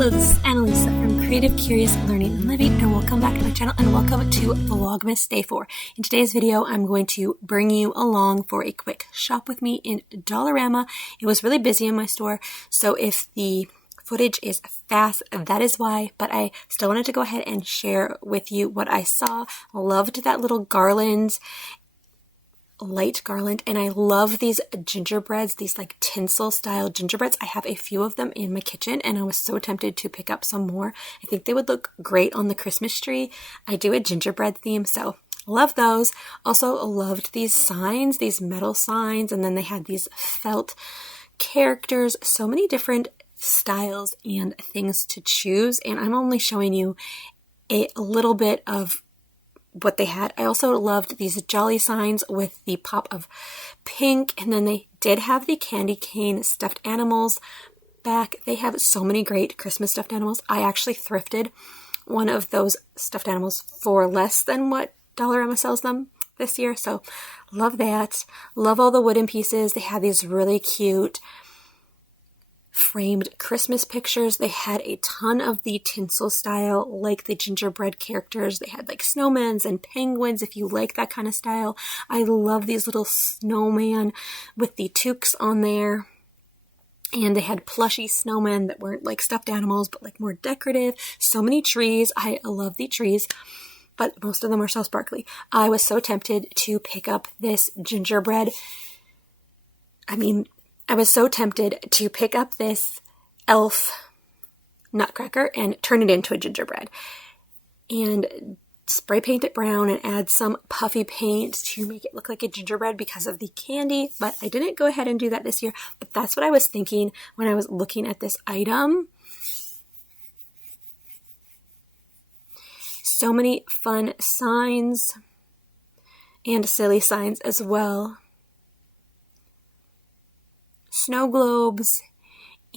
Hello, this is Annalisa from Creative Curious Learning and Living, and welcome back to my channel and welcome to Vlogmas Day 4. In today's video, I'm going to bring you along for a quick shop with me in Dollarama. It was really busy in my store, so if the footage is fast, that is why, but I still wanted to go ahead and share with you what I saw. Loved that little garland, light garland, and I love these gingerbreads, these like tinsel style gingerbreads. I have a few of them in my kitchen and I was so tempted to pick up some more. I think they would look great on the Christmas tree. I do a gingerbread theme, so love those. Also loved these signs, these metal signs, and then they had these felt characters, so many different styles and things to choose, and I'm only showing you a little bit of what they had. I also loved these jolly signs with the pop of pink, and then they did have the candy cane stuffed animals back. They have so many great Christmas stuffed animals. I actually thrifted one of those stuffed animals for less than what Dollarama sells them this year, so love that. Love all the wooden pieces. They had these really cute framed Christmas pictures. They had a ton of the tinsel style, like the gingerbread characters. They had like snowmen and penguins if you like that kind of style. I love these little snowman with the toques on there. And they had plushy snowmen that weren't like stuffed animals, but like more decorative. So many trees. I love the trees, but most of them are so sparkly. I was so tempted to pick up this gingerbread. I was so tempted to pick up this elf nutcracker and turn it into a gingerbread and spray paint it brown and add some puffy paint to make it look like a gingerbread because of the candy, but I didn't go ahead and do that this year. But that's what I was thinking when I was looking at this item. So many fun signs and silly signs as well. Snow globes,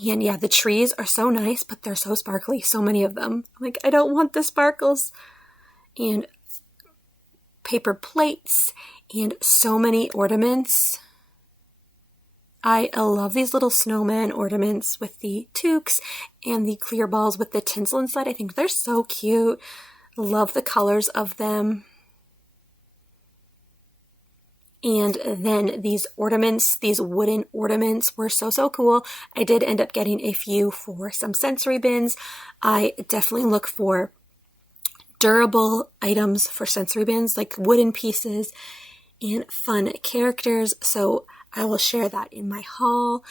and yeah, the trees are so nice, but they're so sparkly, so many of them. Like, I don't want the sparkles. And paper plates, and so many ornaments. I love these little snowman ornaments with the toques and the clear balls with the tinsel inside. I think they're so cute. Love the colors of them. And then these ornaments, these wooden ornaments were so cool. I did end up getting a few for some sensory bins. I definitely look for durable items for sensory bins, like wooden pieces and fun characters. So I will share that in my haul.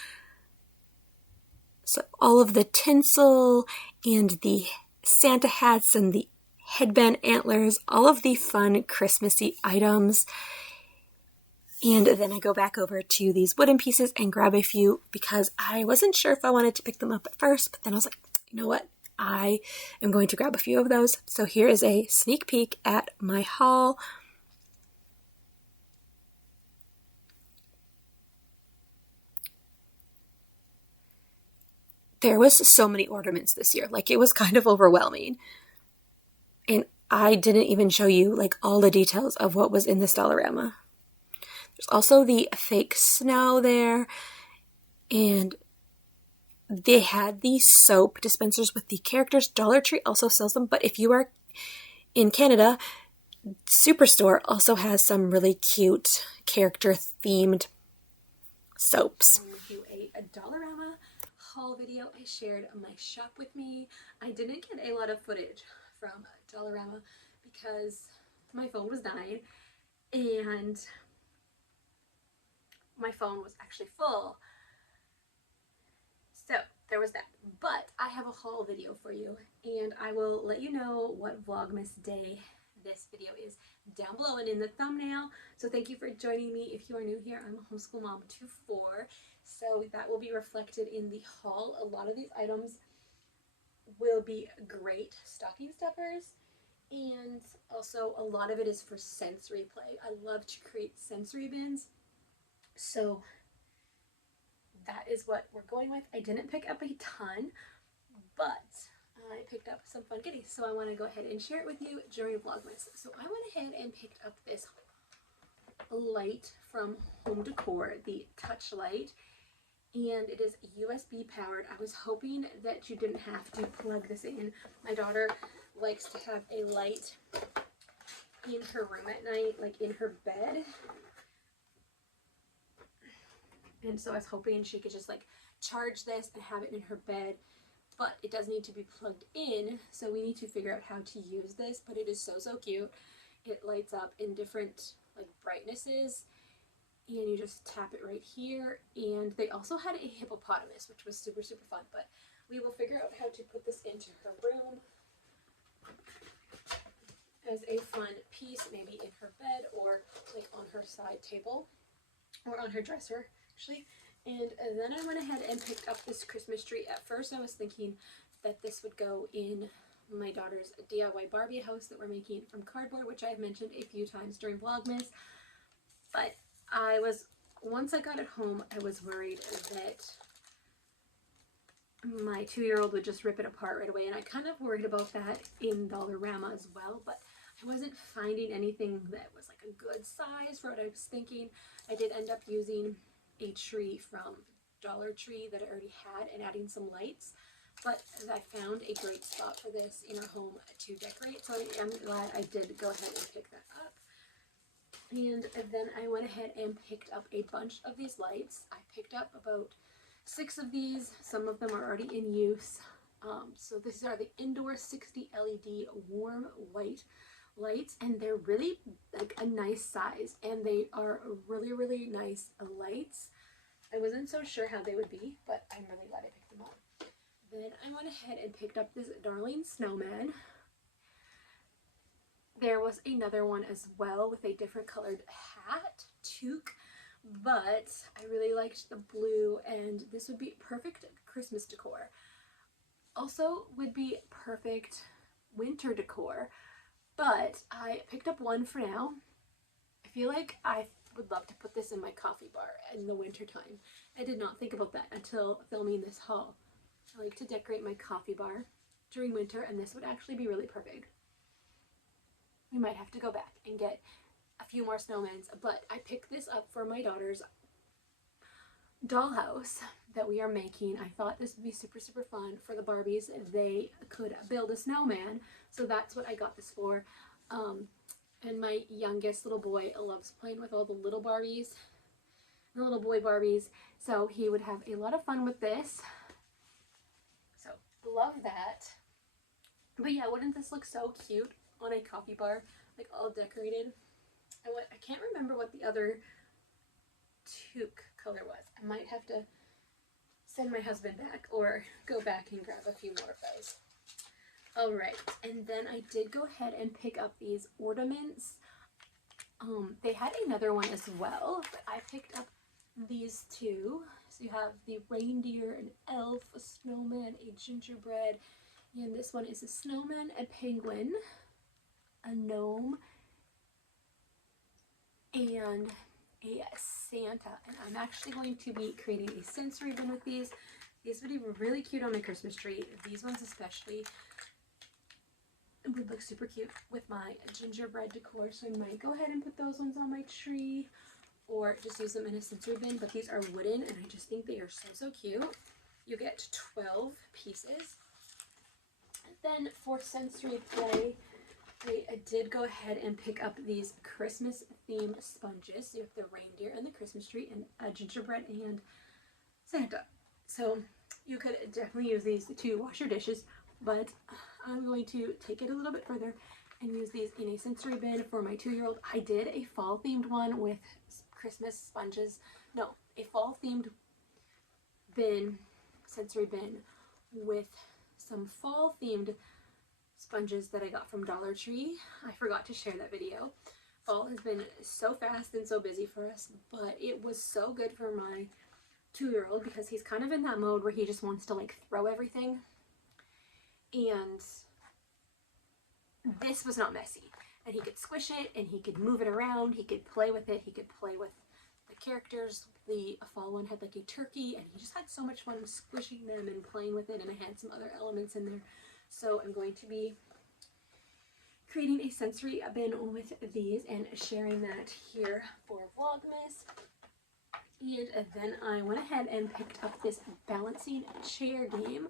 So all of the tinsel and the Santa hats and the headband antlers, all of the fun Christmassy items. And then I go back over to these wooden pieces and grab a few because I wasn't sure if I wanted to pick them up at first, but then I was like, you know what? I am going to grab a few of those. So here is a sneak peek at my haul. There was so many ornaments this year. Like, it was kind of overwhelming. And I didn't even show you like all the details of what was in this Dollarama. There's also the fake snow there, and they had these soap dispensers with the characters. Dollar Tree also sells them, but if you are in Canada, Superstore also has some really cute character-themed soaps. I'm going to do a Dollarama haul video. I shared my shop with me. I didn't get a lot of footage from Dollarama because my phone was dying, and my phone was actually full, so there was that. But I have a haul video for you, and I will let you know what Vlogmas Day this video is down below and in the thumbnail. So thank you for joining me. If you are new here, I'm a homeschool mom to 4, so that will be reflected in the haul. A lot of these items will be great stocking stuffers, and also a lot of it is for sensory play. I love to create sensory bins. So that is what we're going with. I didn't pick up a ton, but I picked up some fun goodies. So I want to go ahead and share it with you during Vlogmas. So I went ahead and picked up this light from Home Decor, the touch light. and it is USB powered. I was hoping that you didn't have to plug this in. My daughter likes to have a light in her room at night, like in her bed. And so I was hoping she could just like charge this and have it in her bed, but it does need to be plugged in, so we need to figure out how to use this. But it is so cute. It lights up in different like brightnesses, and you just tap it right here. And they also had a hippopotamus, which was super fun, but we will figure out how to put this into her room as a fun piece, maybe in her bed or like on her side table or on her dresser actually. And then I went ahead and picked up this Christmas tree. At first I was thinking that this would go in my daughter's DIY Barbie house that we're making from cardboard, which I've mentioned a few times during Vlogmas. But once I got it home, I was worried that my 2-year-old would just rip it apart right away. And I kind of worried about that in Dollarama as well, but I wasn't finding anything that was like a good size for what I was thinking. I did end up using a tree from Dollar Tree that I already had and adding some lights, but I found a great spot for this in our home to decorate, so I am glad I did go ahead and pick that up. And then I went ahead and picked up a bunch of these lights. I picked up about 6 of these. Some of them are already in use. So these are the indoor 60 LED warm white lights, and they're really like a nice size, and they are really nice lights. I wasn't so sure how they would be, but I'm really glad I picked them up. Then I went ahead and picked up this darling snowman. There was another one as well with a different colored hat, toque, but I really liked the blue, and this would be perfect Christmas decor. Also would be perfect winter decor, but I picked up one for now. I feel like I would love to put this in my coffee bar in the winter time. I did not think about that until filming this haul. I like to decorate my coffee bar during winter, and this would actually be really perfect. We might have to go back and get a few more snowmans, but I picked this up for my daughter's dollhouse that we are making. I thought this would be super fun for the Barbies. They could build a snowman, so that's what I got this for. And my youngest little boy loves playing with all the little Barbies, the little boy Barbies, so he would have a lot of fun with this. So love that. But yeah, wouldn't this look so cute on a coffee bar, like all decorated? I can't remember what the other toque color was. I might have to send my husband back or go back and grab a few more of those. Alright, and then I did go ahead and pick up these ornaments. They had another one as well, but I picked up these two. So you have the reindeer, an elf, a snowman, a gingerbread, and this one is a snowman, a penguin, a gnome, and a Santa. And I'm actually going to be creating a sensory bin with these. These would be really cute on my Christmas tree. These ones especially would look super cute with my gingerbread decor, so I might go ahead and put those ones on my tree or just use them in a sensory bin. But these are wooden, and I just think they are so cute. You get 12 pieces. And then for sensory play, I did go ahead and pick up these Christmas themed sponges. So you have the reindeer and the Christmas tree, and gingerbread and Santa. So you could definitely use these to wash your dishes, but I'm going to take it a little bit further and use these in a sensory bin for my 2-year-old. I did a fall themed one with Christmas sponges. No, a fall themed bin, sensory bin with some fall themed sponges that I got from Dollar Tree. I forgot to share that video. Fall has been so fast and so busy for us, but it was so good for my 2-year-old because he's kind of in that mode where he just wants to like throw everything. And this was not messy, and he could squish it and he could move it around, he could play with it, he could play with the characters. The fall one had like a turkey, and he just had so much fun squishing them and playing with it, and I had some other elements in there. So I'm going to be creating a sensory bin with these and sharing that here for Vlogmas. And then I went ahead and picked up this balancing chair game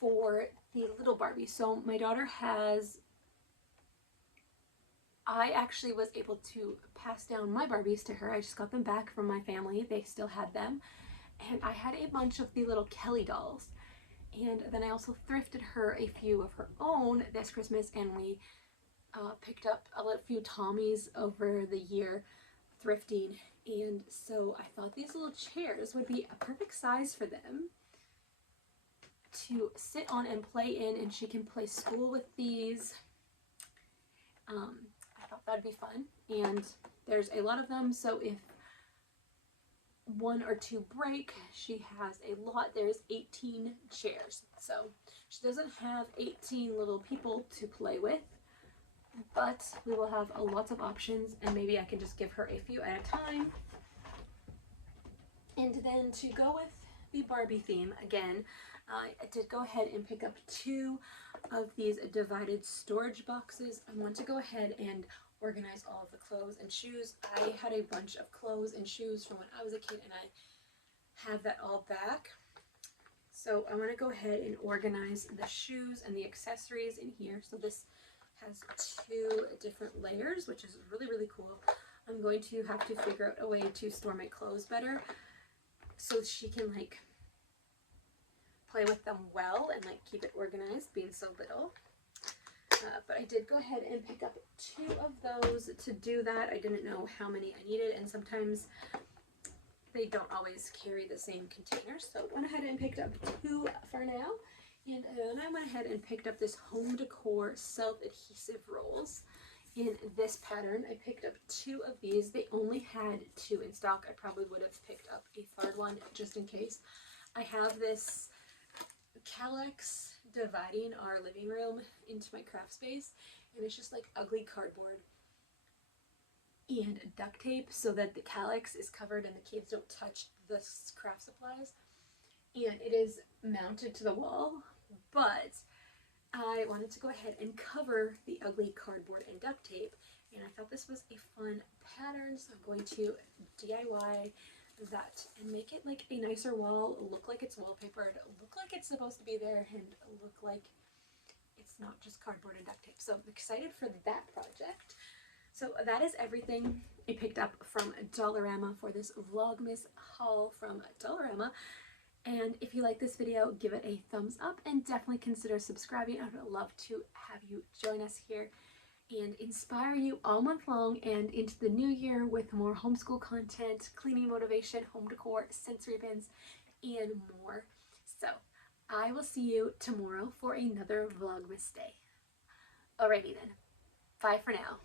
for the little Barbie. So my daughter has, I actually was able to pass down my Barbies to her. I just got them back from my family. They still had them. And I had a bunch of the little Kelly dolls. And then I also thrifted her a few of her own this Christmas, and we picked up a few Tommies over the year thrifting. And so I thought these little chairs would be a perfect size for them to sit on and play in, and she can play school with these. I thought that'd be fun, and there's a lot of them, so if one or two break, she has a lot. There's 18 chairs, so she doesn't have 18 little people to play with, but we will have lots of options, and maybe I can just give her a few at a time. And then to go with the Barbie theme again, I did go ahead and pick up 2 of these divided storage boxes. I want to go ahead and organize all of the clothes and shoes. I had a bunch of clothes and shoes from when I was a kid, and I have that all back. So I want to go ahead and organize the shoes and the accessories in here. So this has 2 different layers, which is really, really cool. I'm going to have to figure out a way to store my clothes better so she can like play with them well and like keep it organized, being so little. But I did go ahead and pick up 2 of those to do that. I didn't know how many I needed, and sometimes they don't always carry the same containers. So I went ahead and picked up 2 for now. And then I went ahead and picked up this home decor self-adhesive rolls in this pattern. I picked up 2 of these. They only had 2 in stock. I probably would have picked up a 3rd one just in case. I have this Calyx dividing our living room into my craft space, and it's just like ugly cardboard and duct tape so that the Calyx is covered and the kids don't touch the craft supplies, and it is mounted to the wall, but I wanted to go ahead and cover the ugly cardboard and duct tape, and I thought this was a fun pattern, so I'm going to DIY that and make it like a nicer wall, look like it's wallpapered, look like it's supposed to be there, and look like it's not just cardboard and duct tape. So I'm excited for that project. So that is everything I picked up from Dollarama for this Vlogmas haul from Dollarama. And if you like this video, give it a thumbs up and definitely consider subscribing. I would love to have you join us here and inspire you all month long and into the new year with more homeschool content, cleaning motivation, home decor, sensory bins, and more. So I will see you tomorrow for another Vlogmas day. Alrighty then. Bye for now.